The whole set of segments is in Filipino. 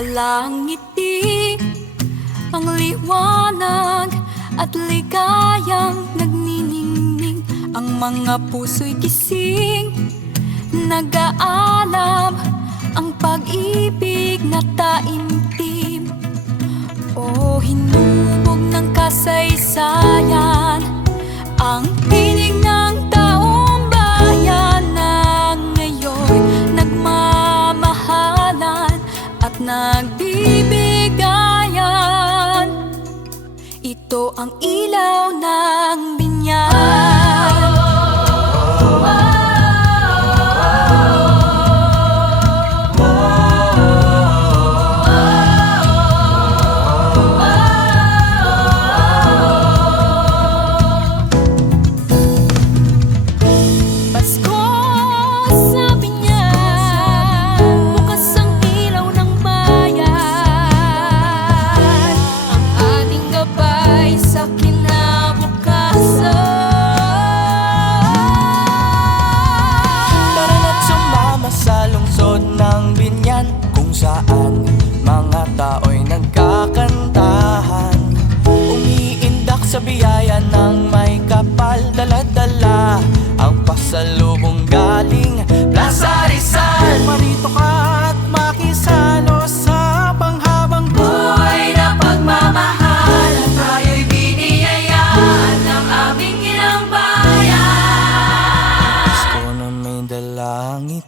dalang ngiti Ang liwanag at ligayang nagniningning. Ang mga puso'y gising Nagaalam ang pag-ibig na taimtim. O oh, hinubog ng kasaysayan nagbibigayan. Ito ang ilaw ng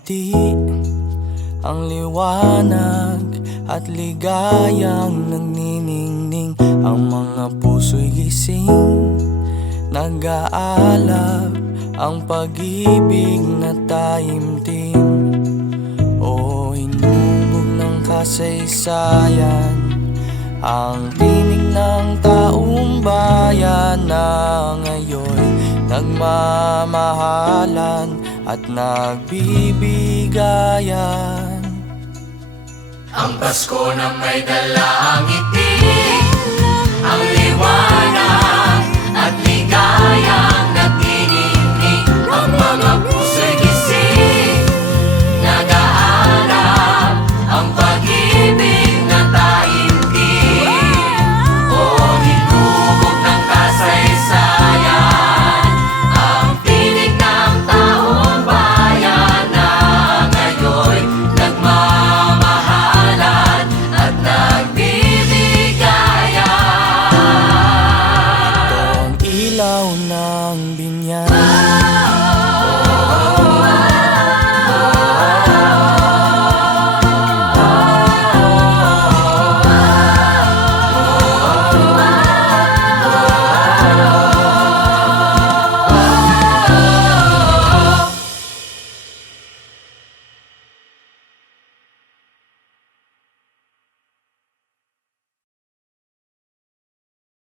ngiti Ang liwanag at ligayang nagniningning. Ang mga puso'y gising Nag-aalab ang pag-ibig na taimtim. O hinubog ng kasaysayan Ang tinig ng taong bayan na ngayon Nagmamahalan at nagbibigayan. Ang Pasko na may ngiti